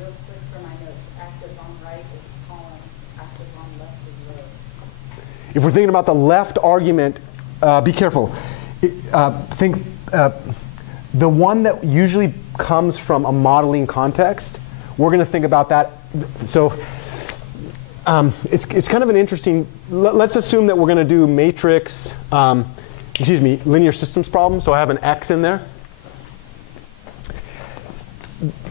real quick for my notes. Active on right is column, active on left is row. If we're thinking about the left argument, be careful. The one that usually comes from a modeling context, we're going to think about that. So it's kind of an interesting, let's assume that we're going to do matrix, linear systems problem. So I have an X in there.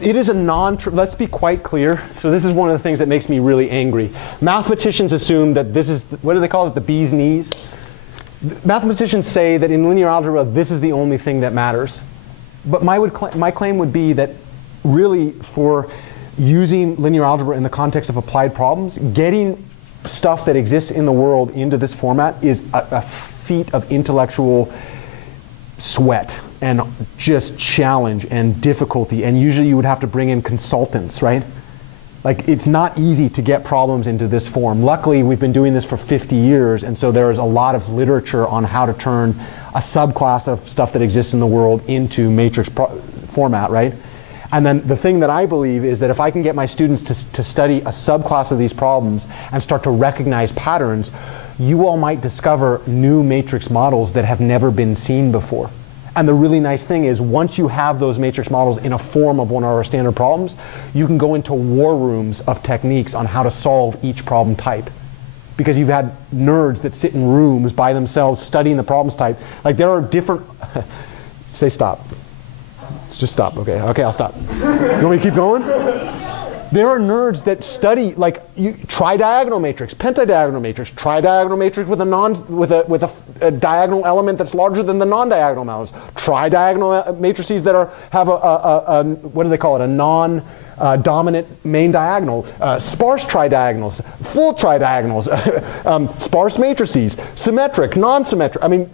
It is a let's be quite clear. So this is one of the things that makes me really angry. Mathematicians assume that this is, what do they call it, the bee's knees? Mathematicians say that in linear algebra, this is the only thing that matters. But my claim would be that really for using linear algebra in the context of applied problems, getting stuff that exists in the world into this format is a feat of intellectual sweat and just challenge and difficulty. And usually you would have to bring in consultants, right? Like, it's not easy to get problems into this form. Luckily, we've been doing this for 50 years, and so there is a lot of literature on how to turn a subclass of stuff that exists in the world into matrix format, right? And then the thing that I believe is that if I can get my students to study a subclass of these problems and start to recognize patterns, you all might discover new matrix models that have never been seen before. And the really nice thing is, once you have those matrix models in a form of one of our standard problems, you can go into war rooms of techniques on how to solve each problem type. Because you've had nerds that sit in rooms by themselves studying the problems type. Like, there are different, say stop. Just stop, okay, I'll stop. You want me to keep going? There are nerds that study, like, tridiagonal matrix, pentadiagonal matrix, tridiagonal matrix with a diagonal element that's larger than the non-diagonal elements, tridiagonal matrices that have a what do they call it, a non-dominant main diagonal, sparse tridiagonals, full tridiagonals, sparse matrices, symmetric, non-symmetric. I mean,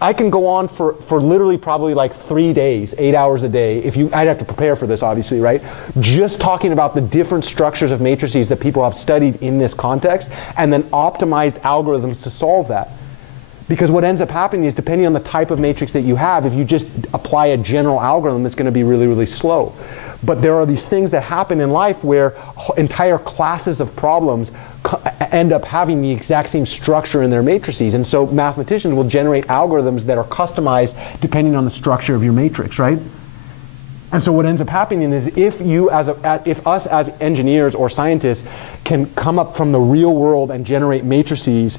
I can go on for literally probably like 3 days, 8 hours a day. I'd have to prepare for this, obviously, right? Just talking about the different structures of matrices that people have studied in this context, and then optimized algorithms to solve that. Because what ends up happening is, depending on the type of matrix that you have, if you just apply a general algorithm, it's going to be really, really slow. But there are these things that happen in life where entire classes of problems end up having the exact same structure in their matrices. And so mathematicians will generate algorithms that are customized depending on the structure of your matrix, right? And so what ends up happening is, if us as engineers or scientists can come up from the real world and generate matrices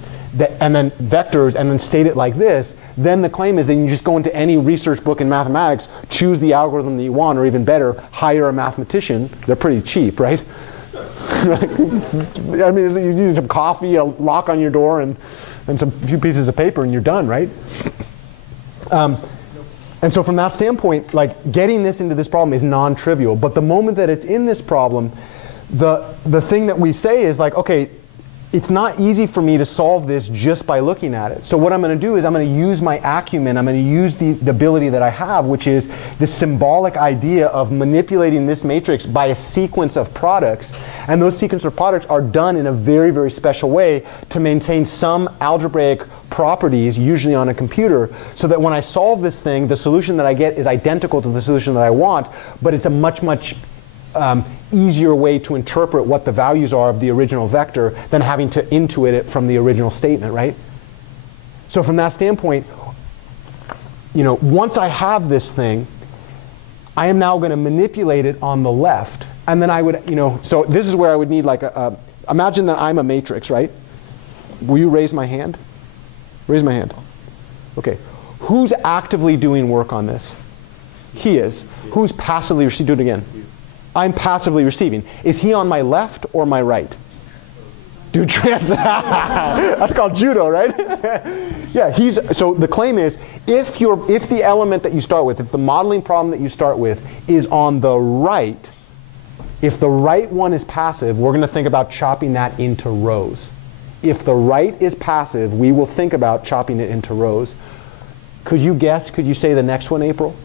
and then vectors and then state it like this, then the claim is that you just go into any research book in mathematics, choose the algorithm that you want, or even better, hire a mathematician. They're pretty cheap, right? I mean, you need some coffee, a lock on your door, and a few pieces of paper, and you're done, right? And so from that standpoint, like, getting this into this problem is non-trivial. But the moment that it's in this problem, the thing that we say is like, okay, it's not easy for me to solve this just by looking at it. So what I'm going to do is I'm going to use my acumen. I'm going to use the ability that I have, which is this symbolic idea of manipulating this matrix by a sequence of products. And those sequence of products are done in a very, very special way to maintain some algebraic properties, usually on a computer, so that when I solve this thing, the solution that I get is identical to the solution that I want, but it's a much, much easier way to interpret what the values are of the original vector than having to intuit it from the original statement, right? So from that standpoint, once I have this thing, I am now going to manipulate it on the left. And then I would, so this is where I would need like imagine that I'm a matrix, right? Will you raise my hand? Raise my hand. Okay. Who's actively doing work on this? He is. Who's passively receiving? Do it again. I'm passively receiving. Is he on my left or my right? Do trans. That's called judo, right? Yeah. So the claim is, if the element that you start with, if the modeling problem that you start with is on the right, if the right one is passive, we're going to think about chopping that into rows. If the right is passive, we will think about chopping it into rows. Could you guess? Could you say the next one, April?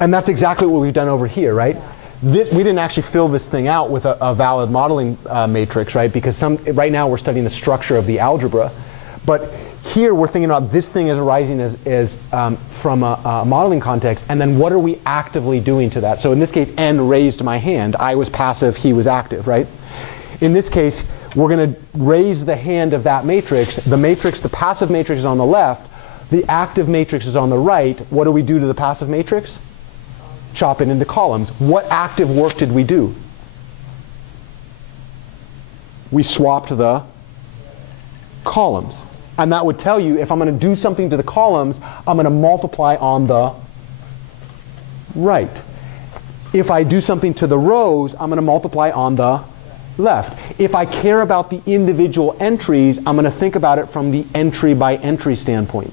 And that's exactly what we've done over here, right? We didn't actually fill this thing out with a valid modeling matrix, right? Because right now we're studying the structure of the algebra. But here we're thinking about this thing as arising as from a modeling context, and then what are we actively doing to that? So in this case, n raised my hand. I was passive, he was active, right? In this case, we're going to raise the hand of that matrix. The passive matrix is on the left. The active matrix is on the right. What do we do to the passive matrix? Chop it into columns. What active work did we do? We swapped the columns. And that would tell you if I'm going to do something to the columns, I'm going to multiply on the right. If I do something to the rows, I'm going to multiply on the left. If I care about the individual entries, I'm going to think about it from the entry by entry standpoint.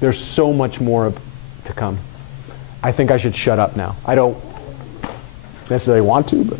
There's so much more to come. I think I should shut up now. I don't necessarily want to, but